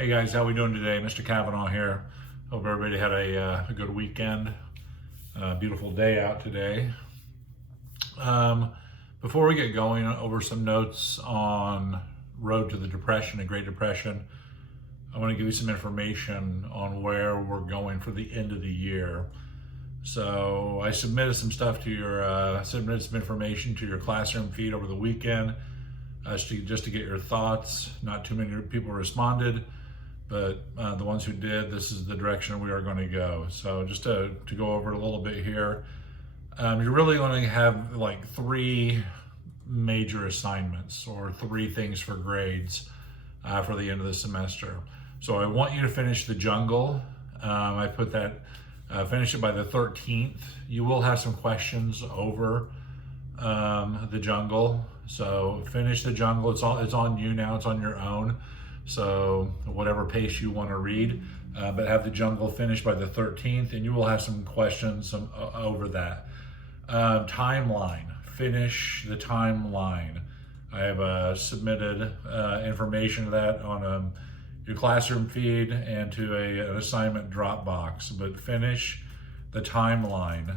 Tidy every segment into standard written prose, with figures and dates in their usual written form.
Hey guys, how we doing today? Mr. Kavanaugh here. Hope everybody had a good weekend. Beautiful day out today. Before we get going over some notes on Road to the Depression and Great Depression, I want to give you some information on where we're going for the end of the year. So I submitted some stuff to your, submitted some information to your classroom feed over the weekend, just to get your thoughts. Not too many people responded, but the ones who did, this is the direction we are going to go. So just to go over it a little bit here, you're really going to have like 3 major assignments or 3 things for grades for the end of the semester. So I want you to finish The Jungle. I put that, finish it by the 13th. You will have some questions over The Jungle. So finish The Jungle. It's on you now. It's on your own. So whatever pace you want to read, but have The Jungle finished by the 13th, and you will have some questions over that. Timeline. Finish the timeline. I have submitted information to that on your classroom feed and to an assignment Dropbox, but finish the timeline.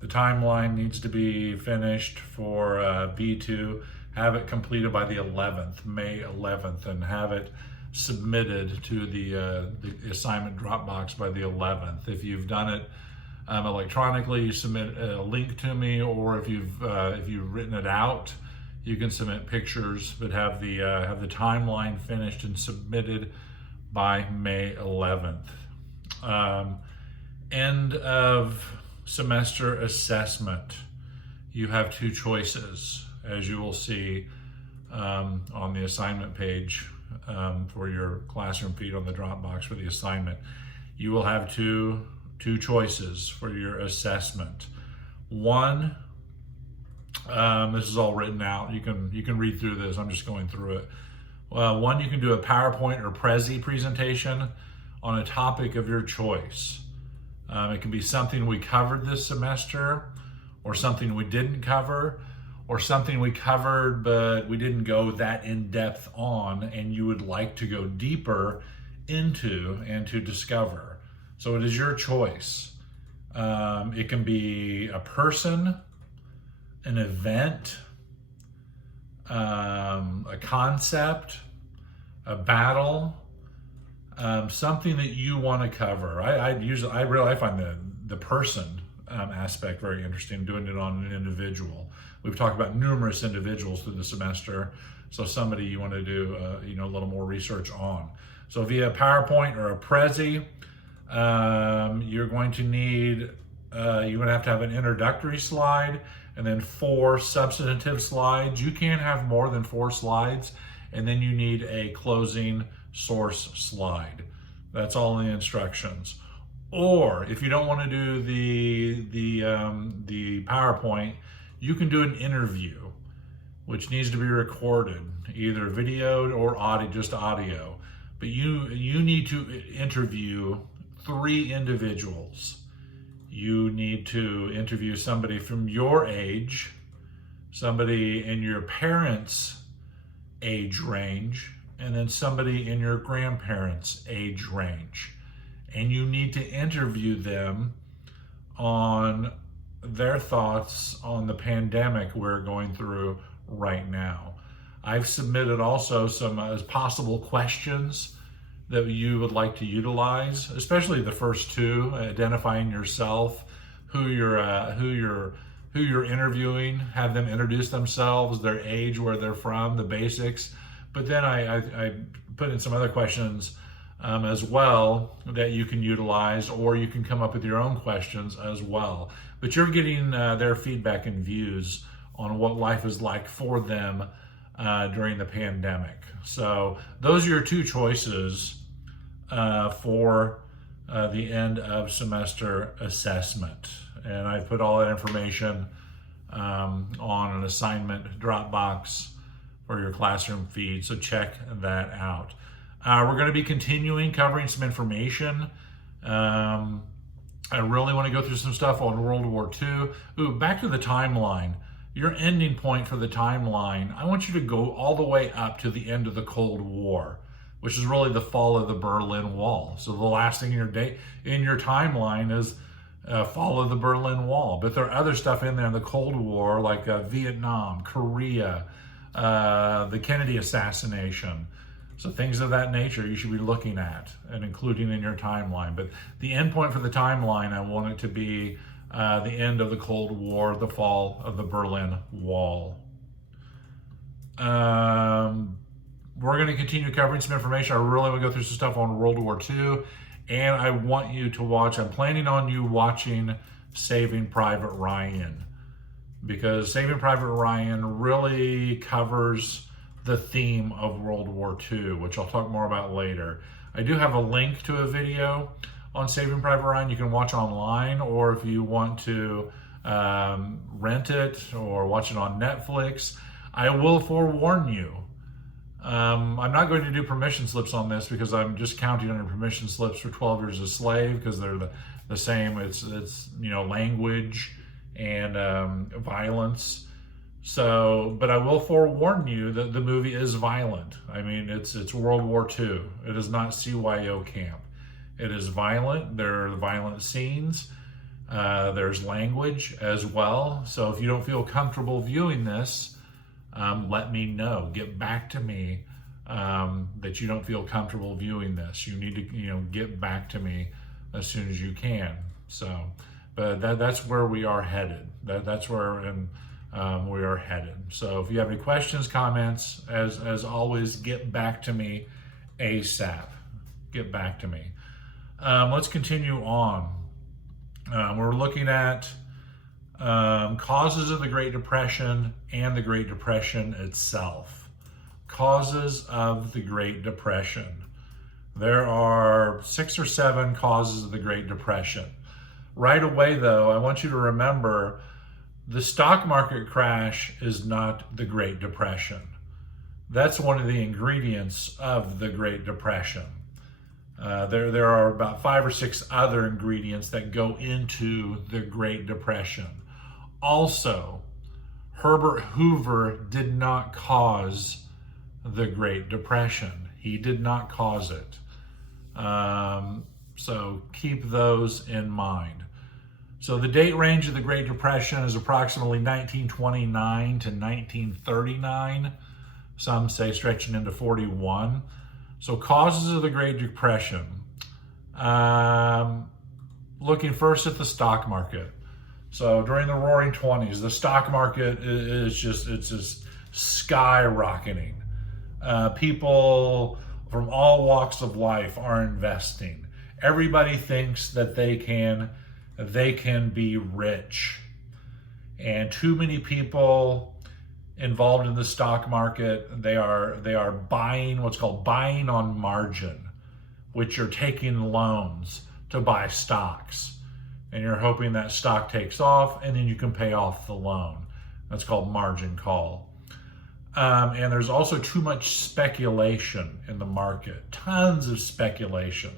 The timeline needs to be finished for B2. Have it completed by the 11th, May 11th, and have it submitted to the assignment Dropbox by the 11th. If you've done it electronically, you submit a link to me, or if you've written it out, you can submit pictures, but have the timeline finished and submitted by May 11th. End of semester assessment. You have 2 choices, as you will see on the assignment page for your classroom feed on the Dropbox for the assignment. You will have two choices for your assessment. One, this is all written out. You can read through this. I'm just going through it. One, you can do a PowerPoint or Prezi presentation on a topic of your choice. It can be something we covered this semester, or something we didn't cover, or something we covered but we didn't go that in depth on, and you would like to go deeper into and to discover. So it is your choice. It can be a person, an event, a concept, a battle, something that you want to cover. I find the person aspect very interesting, doing it on an individual. We've talked about numerous individuals through the semester, so somebody you want to do a little more research on. So via PowerPoint or a Prezi, you're going to need, you're going to have an introductory slide and then 4 substantive slides. You can't have more than 4 slides, and then you need a closing source slide. That's all in the instructions. Or if you don't want to do the PowerPoint, you can do an interview, which needs to be recorded, either videoed or audio, just audio. But you need to interview 3 individuals. You need to interview somebody from your age, somebody in your parents' age range, and then somebody in your grandparents' age range. And you need to interview them on their thoughts on the pandemic we're going through right now. I've submitted also some possible questions that you would like to utilize, especially the first 2, identifying yourself, who you're interviewing, have them introduce themselves, their age, where they're from, the basics. But then I put in some other questions as well that you can utilize, or you can come up with your own questions as well. But you're getting their feedback and views on what life is like for them during the pandemic. So those are your 2 choices for the end of semester assessment. And I put all that information on an assignment Dropbox for your classroom feed, so check that out. We're going to be continuing covering some information. I really want to go through some stuff on World War II. Ooh, back to the timeline. Your ending point for the timeline, I want you to go all the way up to the end of the Cold War. which is really the fall of the Berlin Wall. So the last thing in your timeline is fall of the Berlin Wall. But there are other stuff in there in the Cold War, like Vietnam, Korea, the Kennedy assassination. So things of that nature you should be looking at and including in your timeline. But the end point for the timeline, I want it to be the end of the Cold War, the fall of the Berlin Wall. We're going to continue covering some information. I really want to go through some stuff on World War II. And I want you to watch, I'm planning on you watching Saving Private Ryan, because Saving Private Ryan really covers the theme of World War II, which I'll talk more about later. I do have a link to a video on Saving Private Ryan you can watch online, or if you want to rent it or watch it on Netflix. I will forewarn you, I'm not going to do permission slips on this because I'm just counting on your permission slips for 12 Years a Slave, because they're the same. It's language and violence. So, but I will forewarn you that the movie is violent. I mean, it's World War II. It is not CYO camp. It is violent. There are violent scenes. There's language as well. So if you don't feel comfortable viewing this, let me know. Get back to me that you don't feel comfortable viewing this. You need to, get back to me as soon as you can. So, but that's where we are headed. That's where we are headed. So if you have any questions, comments, as always, get back to me ASAP. Get back to me. Let's continue on. We're looking at causes of the Great Depression and the Great Depression itself. Causes of the Great Depression. There are 6 or 7 causes of the Great Depression. Right away, though, I want you to remember the stock market crash is not the Great Depression. That's one of the ingredients of the Great Depression. There are about 5 or 6 other ingredients that go into the Great Depression. Also, Herbert Hoover did not cause the Great Depression. He did not cause it. So keep those in mind. So the date range of the Great Depression is approximately 1929 to 1939. Some say stretching into 41. So causes of the Great Depression. Looking first at the stock market. So during the Roaring 20s, the stock market is just skyrocketing. People from all walks of life are investing. Everybody thinks that they can be rich. And too many people involved in the stock market, they are buying what's called buying on margin, which you're taking loans to buy stocks. And you're hoping that stock takes off and then you can pay off the loan. That's called margin call. And there's also too much speculation in the market. Tons of speculation.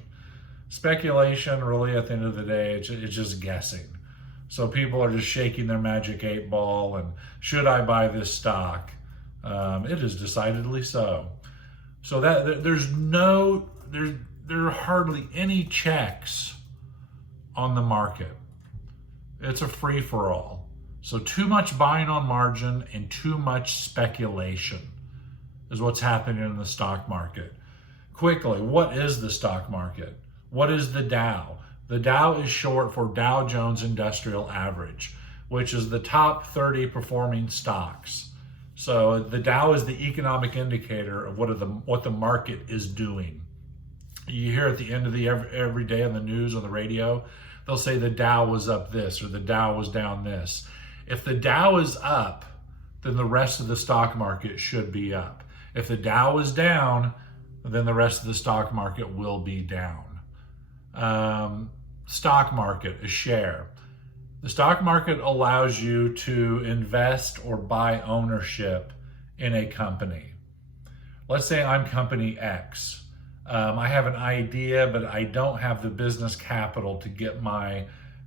Speculation, really, at the end of the day, it's just guessing. So people are just shaking their magic 8 ball and should I buy this stock? It is decidedly so. So that there are hardly any checks on the market. It's a free-for-all. So too much buying on margin and too much speculation is what's happening in the stock market. Quickly, what is the stock market? What is the Dow? The Dow is short for Dow Jones Industrial Average, which is the top 30 performing stocks. So the Dow is the economic indicator of what the market is doing. You hear at the end of every day on the news, on the radio, they'll say the Dow was up this or the Dow was down this. If the Dow is up, then the rest of the stock market should be up. If the Dow is down, then the rest of the stock market will be down. Stock market, a share. The stock market allows you to invest or buy ownership in a company. Let's say I'm company X. I have an idea, but I don't have the business capital to get my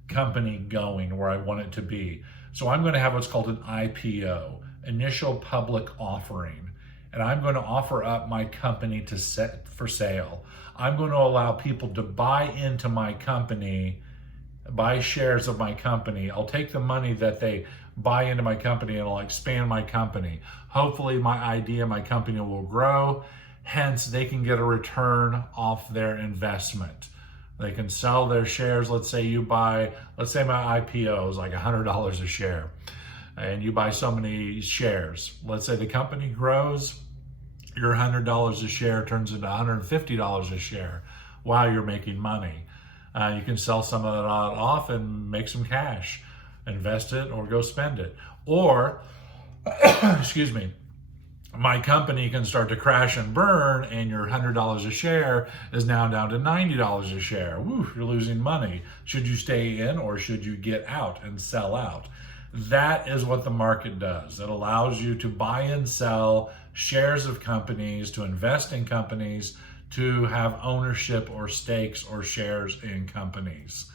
company going where I want it to be. So I'm going to have what's called an IPO, initial public offering. and I'm going to offer up my company to set for sale. I'm going to allow people to buy into my company, buy shares of my company. I'll take the money that they buy into my company and I'll expand my company. Hopefully my idea, my company will grow. Hence, they can get a return off their investment. They can sell their shares. Let's say my IPO is like $100 a share and you buy so many shares. Let's say the company grows, your $100 a share turns into $150 a share while you're making money. You can sell some of that off and make some cash, invest it or go spend it. Or, excuse me, my company can start to crash and burn and your $100 a share is now down to $90 a share. Woo, you're losing money. Should you stay in or should you get out and sell out? That is what the market does. It allows you to buy and sell shares of companies, to invest in companies, to have ownership or stakes or shares in companies.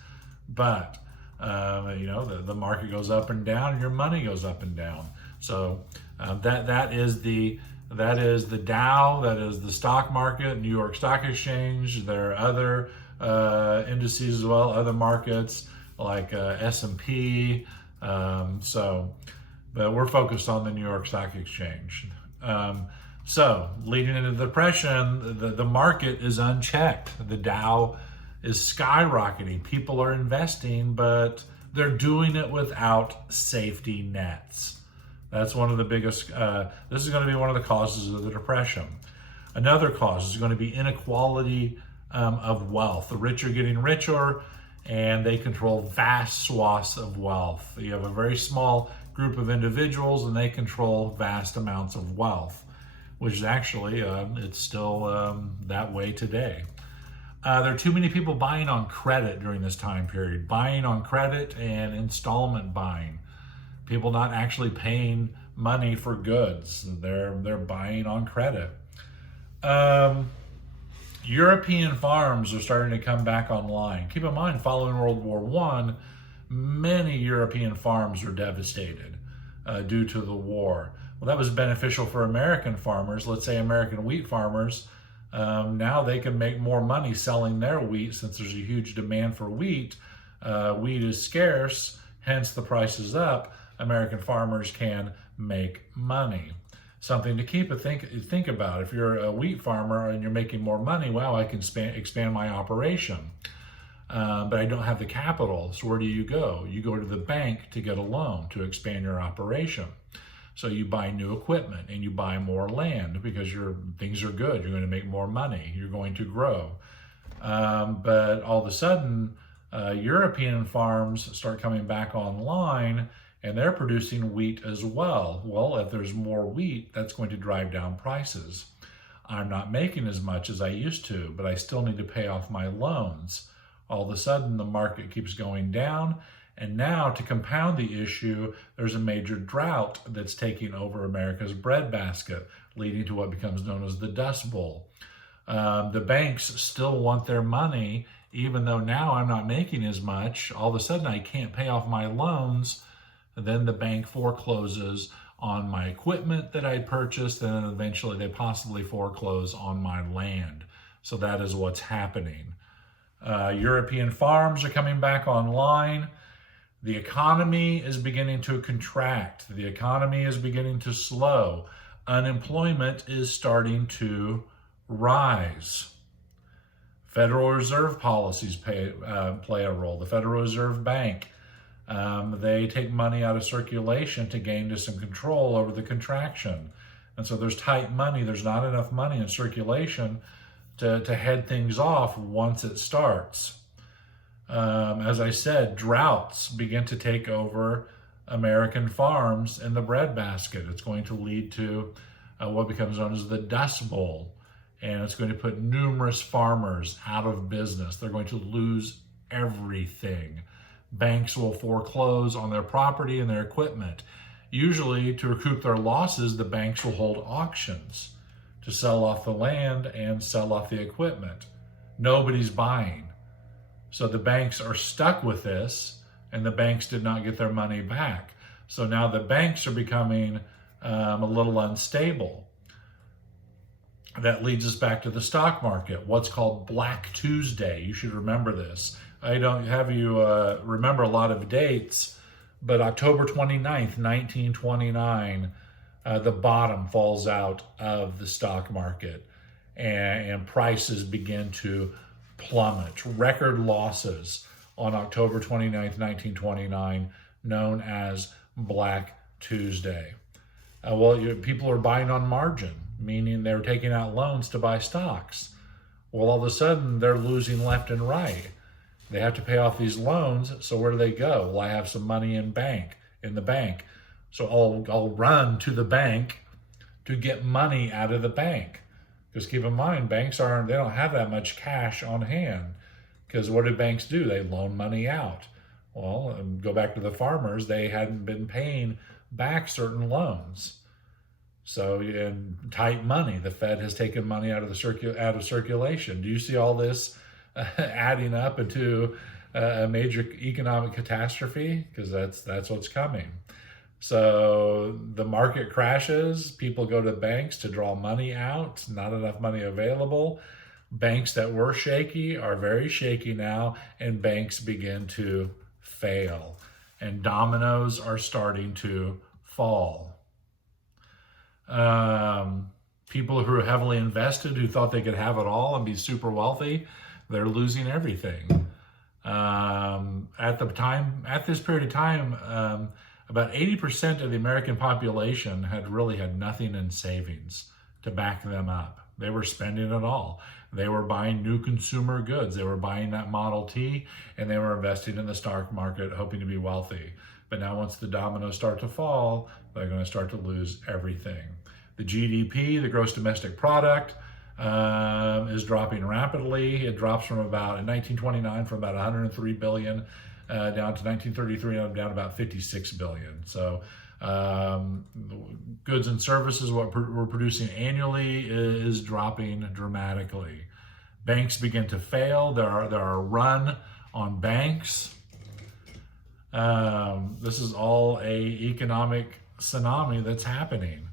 But the market goes up and down, and your money goes up and down. So that is the Dow, that is the stock market, New York Stock Exchange. There are other indices as well, other markets like S&P. But we're focused on the New York Stock Exchange. So leading into the depression, the market is unchecked. The Dow is skyrocketing. People are investing, but they're doing it without safety nets. That's one of the biggest, this is going to be one of the causes of the depression. Another cause is going to be inequality of wealth. The rich are getting richer and they control vast swaths of wealth. You have a very small group of individuals and they control vast amounts of wealth, which is actually, it's still that way today. There are too many people buying on credit during this time period, buying on credit and installment buying. People not actually paying money for goods. They're buying on credit. European farms are starting to come back online. Keep in mind, following World War I, many European farms were devastated due to the war. Well, that was beneficial for American farmers. Let's say American wheat farmers. Now they can make more money selling their wheat since there's a huge demand for wheat. Wheat is scarce, hence the price is up. American farmers can make money. Something to think about. If you're a wheat farmer and you're making more money, wow, I can expand my operation. But I don't have the capital, so where do you go? You go to the bank to get a loan to expand your operation. So you buy new equipment and you buy more land because things are good. You're going to make more money. You're going to grow. But all of a sudden, European farms start coming back online and they're producing wheat as well. Well, if there's more wheat, that's going to drive down prices. I'm not making as much as I used to, but I still need to pay off my loans. All of a sudden, the market keeps going down. And now, to compound the issue, there's a major drought that's taking over America's breadbasket, leading to what becomes known as the Dust Bowl. The banks still want their money, even though now I'm not making as much. All of a sudden, I can't pay off my loans. Then the bank forecloses on my equipment that I purchased, and then eventually they possibly foreclose on my land. So that is what's happening. European farms are coming back online. The economy is beginning to contract. The economy is beginning to slow. Unemployment is starting to rise. Federal Reserve policies play a role. The Federal Reserve Bank, they take money out of circulation to gain some control over the contraction. And so there's tight money. There's not enough money in circulation to head things off once it starts. As I said, droughts begin to take over American farms and the breadbasket. It's going to lead to what becomes known as the Dust Bowl. And it's going to put numerous farmers out of business. They're going to lose everything. Banks will foreclose on their property and their equipment. Usually, to recoup their losses, the banks will hold auctions to sell off the land and sell off the equipment. Nobody's buying. So the banks are stuck with this, and the banks did not get their money back. So now the banks are becoming a little unstable. That leads us back to the stock market, what's called Black Tuesday. You should remember this. I don't have you remember a lot of dates, but October 29th, 1929, the bottom falls out of the stock market and prices begin to plummet. Record losses on October 29th, 1929, known as Black Tuesday. People are buying on margin, meaning they're taking out loans to buy stocks. Well, all of a sudden, they're losing left and right. They have to pay off these loans, so where do they go? Well, I have some money in the bank. So I'll run to the bank to get money out of the bank. Because keep in mind, they don't have that much cash on hand. Because what do banks do? They loan money out. Well, go back to the farmers, they hadn't been paying back certain loans. So in tight money, the Fed has taken money out of circulation. Do you see all this adding up into a major economic catastrophe? Because that's what's coming. So the market crashes, people go to banks to draw money out, not enough money available. Banks that were shaky are very shaky now, and banks begin to fail. And dominoes are starting to fall. People who are heavily invested, who thought they could have it all and be super wealthy, they're losing everything. At this period of time, about 80% of the American population had nothing in savings to back them up. They were spending it all. They were buying new consumer goods. They were buying that Model T, and they were investing in the stock market, hoping to be wealthy. But now once the dominoes start to fall, they're going to start to lose everything. The GDP, the gross domestic product, is dropping rapidly. It drops from in 1929 from about 103 billion down to 1933, down about 56 billion. So goods and services, what we're producing annually, is dropping dramatically. Banks begin to fail. There are a run on banks. This is all a economic tsunami that's happening.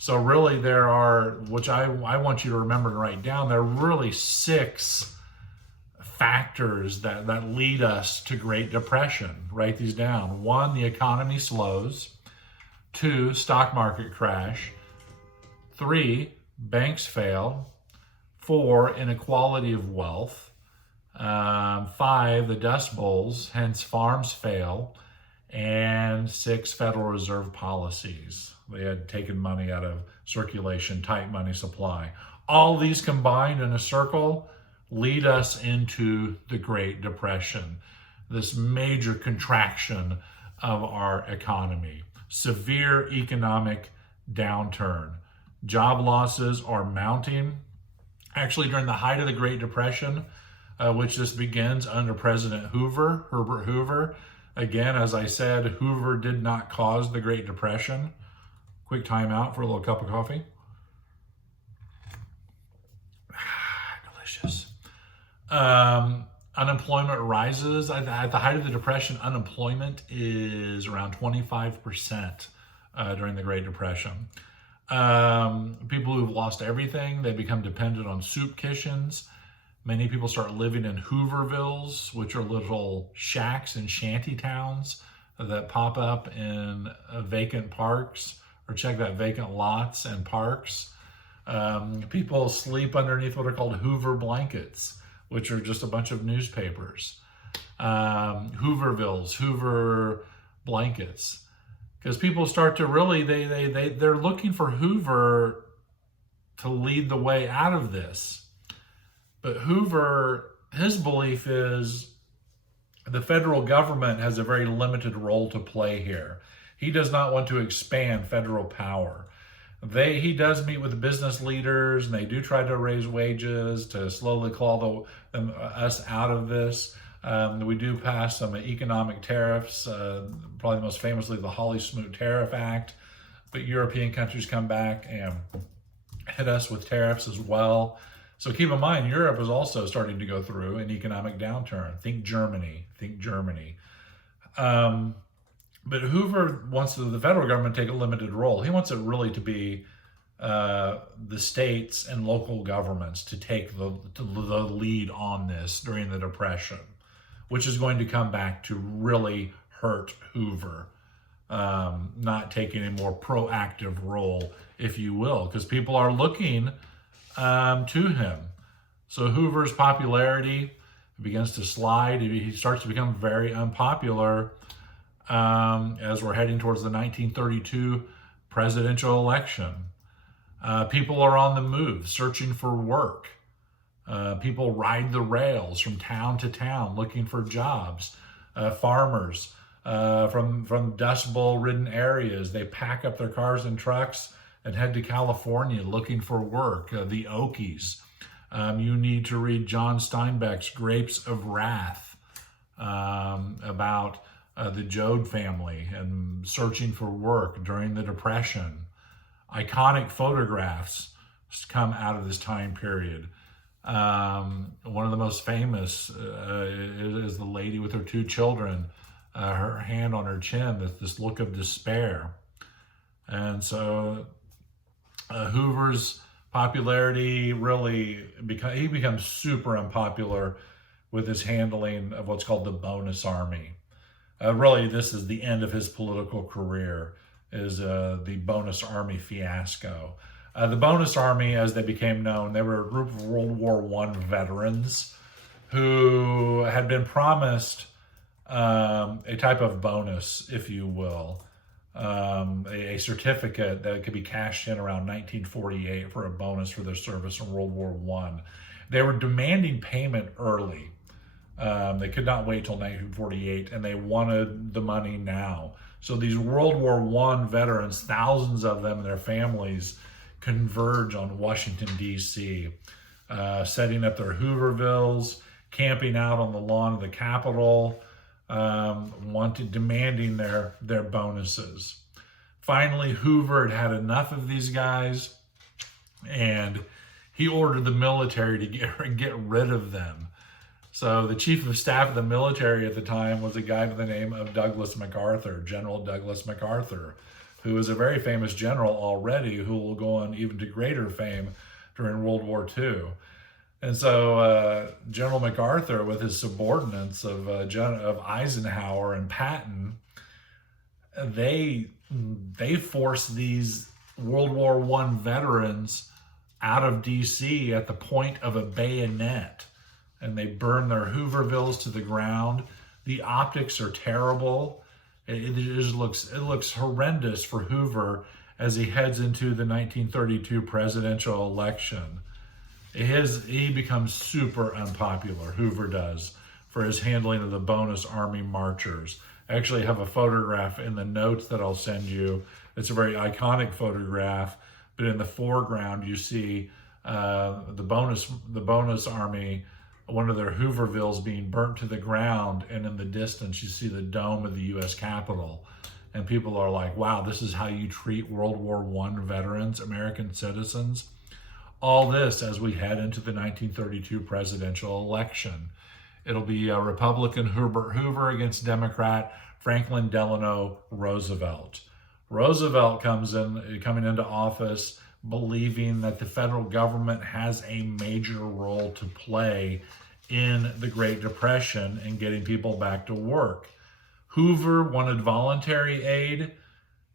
So really there are, which I want you to remember and write down, there are really 6 factors that lead us to Great Depression. Write these down. 1, the economy slows. 2, stock market crash. 3, banks fail. 4, inequality of wealth. 5, the Dust Bowls, hence farms fail. And 6, Federal Reserve policies. They had taken money out of circulation, tight money supply. All these combined in a circle lead us into the Great Depression, this major contraction of our economy, severe economic downturn. Job losses are mounting. Actually, during the height of the Great Depression, which this begins under President Hoover, Herbert Hoover. Again, as I said, Hoover did not cause the Great Depression. Quick time out for a little cup of coffee. Delicious. Unemployment rises. At the height of the Depression, unemployment is around 25% during the Great Depression. People who've lost everything, they become dependent on soup kitchens. Many people start living in Hoovervilles, which are little shacks and shanty towns that pop up in vacant parks, or check that, vacant lots and parks. People sleep underneath what are called Hoover blankets, which are just a bunch of newspapers. Hoovervilles, Hoover blankets. Because people start to really, they're looking for Hoover to lead the way out of this. But Hoover, his belief is the federal government has a very limited role to play here. He does not want to expand federal power. He does meet with business leaders, and they do try to raise wages to slowly claw us out of this. We do pass some economic tariffs, probably most famously the Hawley-Smoot Tariff Act, but European countries come back and hit us with tariffs as well. So keep in mind, Europe is also starting to go through an economic downturn. Think Germany. But Hoover wants the federal government to take a limited role. He wants it really to be the states and local governments to take the lead on this during the Depression, which is going to come back to really hurt Hoover, not taking a more proactive role, if you will, because people are looking to him. So Hoover's popularity begins to slide. He starts to become very unpopular as we're heading towards the 1932 presidential election. People are on the move, searching for work. People ride the rails from town to town looking for jobs. Farmers from Dust Bowl-ridden areas, they pack up their cars and trucks and head to California looking for work. The Okies. You need to read John Steinbeck's Grapes of Wrath about the Joad family and searching for work during the Depression. Iconic photographs come out of this time period. One of the most famous is the lady with her two children, her hand on her chin, with this look of despair. And so Hoover's popularity really he becomes super unpopular with his handling of what's called the Bonus Army. Really, this is the end of his political career, is the Bonus Army fiasco. The Bonus Army, as they became known, they were a group of World War I veterans who had been promised a type of bonus, if you will, a certificate that could be cashed in around 1948 for a bonus for their service in World War I. They were demanding payment early. They could not wait till 1948, and they wanted the money now. So these World War I veterans, thousands of them and their families, converge on Washington, D.C., setting up their Hoovervilles, camping out on the lawn of the Capitol, demanding their bonuses. Finally, Hoover had enough of these guys, and he ordered the military to get rid of them. So the chief of staff of the military at the time was a guy by the name of Douglas MacArthur, General Douglas MacArthur, who was a very famous general already, who will go on even to greater fame during World War II. And so General MacArthur, with his subordinates of Eisenhower and Patton, they forced these World War I veterans out of D.C. at the point of a bayonet, and they burned their Hoovervilles to the ground. The optics are terrible. It looks horrendous for Hoover as he heads into the 1932 presidential election. He becomes super unpopular, Hoover does, for his handling of the Bonus Army marchers. I actually have a photograph in the notes that I'll send you. It's a very iconic photograph, but in the foreground you see the Bonus Army, one of their Hoovervilles being burnt to the ground, and in the distance you see the dome of the U.S. Capitol. And people are like, wow, this is how you treat World War I veterans, American citizens? All this as we head into the 1932 presidential election. It'll be Republican Herbert Hoover against Democrat Franklin Delano Roosevelt. Roosevelt coming into office believing that the federal government has a major role to play in the Great Depression and getting people back to work. Hoover wanted voluntary aid.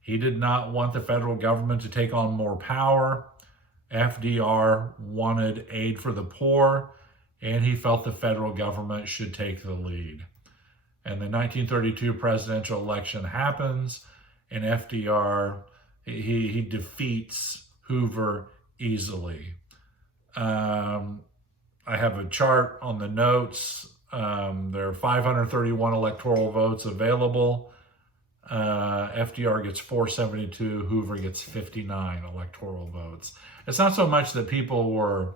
He did not want the federal government to take on more power. FDR wanted aid for the poor, and he felt the federal government should take the lead. And the 1932 presidential election happens, and FDR, he defeats Hoover easily. I have a chart on the notes. There are 531 electoral votes available. FDR gets 472, Hoover gets 59 electoral votes. It's not so much that people were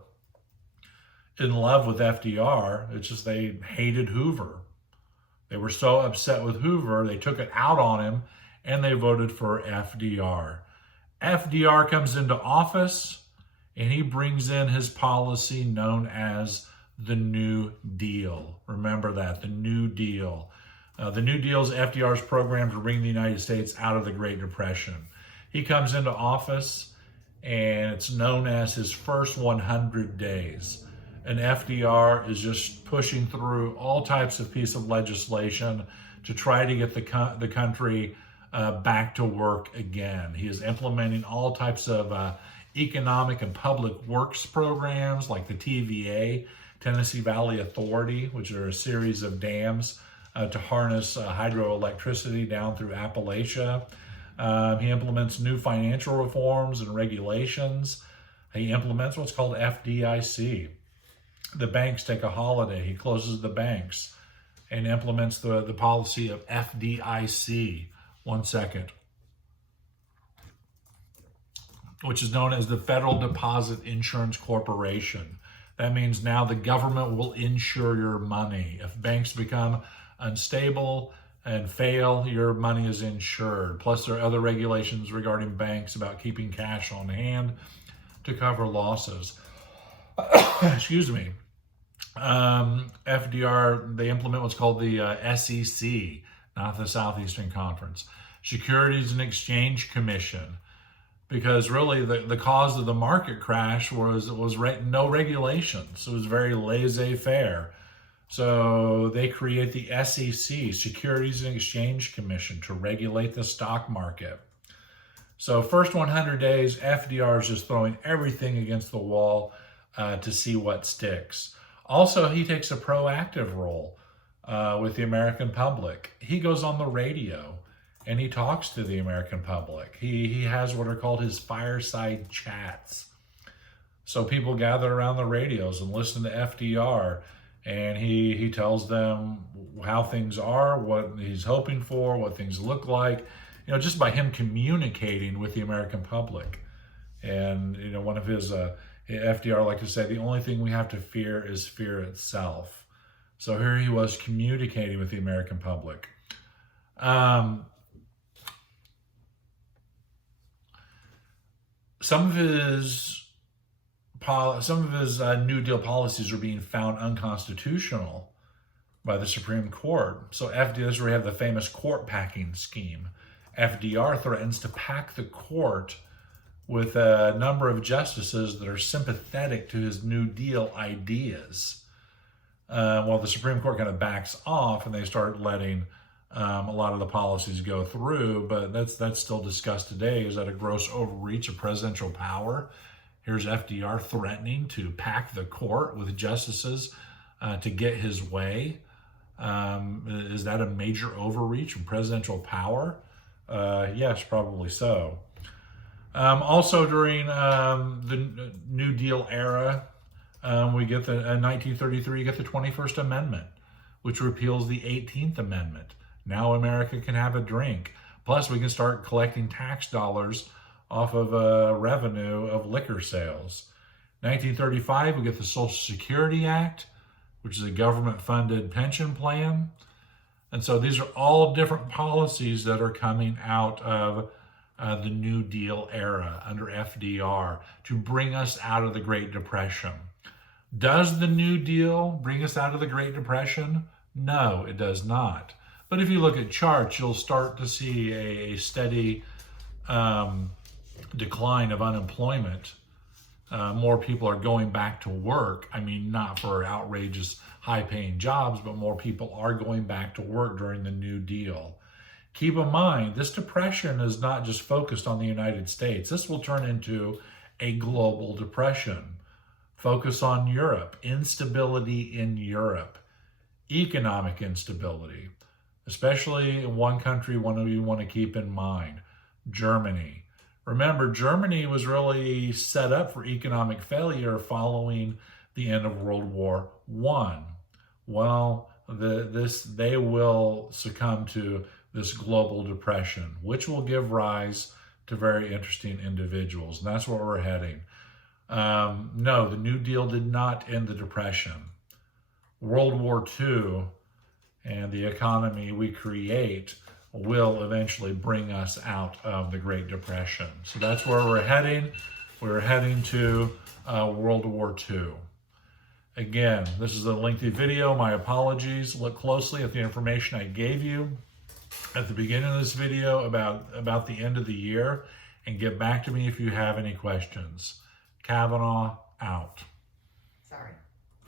in love with FDR, it's just they hated Hoover. They were so upset with Hoover, they took it out on him, and they voted for FDR. FDR comes into office, and he brings in his policy known as the New Deal. Remember that, the New Deal. The New Deal is FDR's program to bring the United States out of the Great Depression. He comes into office, and it's known as his first 100 days. And FDR is just pushing through all types of pieces of legislation to try to get the country back to work again. He is implementing all types of economic and public works programs like the TVA, Tennessee Valley Authority, which are a series of dams to harness hydroelectricity down through Appalachia. He implements new financial reforms and regulations. He implements what's called FDIC. The banks take a holiday. He closes the banks and implements the policy of FDIC. 1 second. Which is known as the Federal Deposit Insurance Corporation. That means now the government will insure your money. If banks become unstable and fail, your money is insured. Plus, there are other regulations regarding banks about keeping cash on hand to cover losses. Excuse me. FDR, they implement what's called the SEC, not the Southeastern Conference, Securities and Exchange Commission, because really the cause of the market crash was no regulations. It was very laissez-faire. So they create the SEC, Securities and Exchange Commission, to regulate the stock market. So first 100 days, FDR is just throwing everything against the wall to see what sticks. Also, he takes a proactive role with the American public. He goes on the radio and he talks to the American public. He has what are called his fireside chats. So people gather around the radios and listen to FDR, and he tells them how things are, what he's hoping for, what things look like, just by him communicating with the American public. And, one of his, FDR liked to say, the only thing we have to fear is fear itself. So here he was communicating with the American public. Some of his New Deal policies are being found unconstitutional by the Supreme Court. So FDR, is where we have the famous court packing scheme. FDR threatens to pack the court with a number of justices that are sympathetic to his New Deal ideas. Well, the Supreme Court kind of backs off and they start letting a lot of the policies go through, but that's still discussed today. Is that a gross overreach of presidential power? Here's FDR threatening to pack the court with justices to get his way. Is that a major overreach of presidential power? Yes, probably so. Also during the New Deal era, we get the 1933, you get the 21st Amendment, which repeals the 18th Amendment. Now America can have a drink. Plus, we can start collecting tax dollars off of revenue of liquor sales. 1935, we get the Social Security Act, which is a government-funded pension plan. And so these are all different policies that are coming out of the New Deal era under FDR to bring us out of the Great Depression. Does the New Deal bring us out of the Great Depression? No, it does not. But if you look at charts, you'll start to see a steady decline of unemployment. More people are going back to work. I mean, not for outrageous high-paying jobs, but more people are going back to work during the New Deal. Keep in mind, this depression is not just focused on the United States. This will turn into a global depression. Focus on Europe, instability in Europe, economic instability, especially in one country, one of you want to keep in mind, Germany. Remember, Germany was really set up for economic failure following the end of World War I. Well, they will succumb to this global depression, which will give rise to very interesting individuals. And that's where we're heading. No, the New Deal did not end the depression. World War II and the economy we create will eventually bring us out of the Great Depression. So that's where we're heading. We're heading to World War II. Again, this is a lengthy video. My apologies. Look closely at the information I gave you at the beginning of this video about the end of the year and get back to me if you have any questions. Kavanaugh out.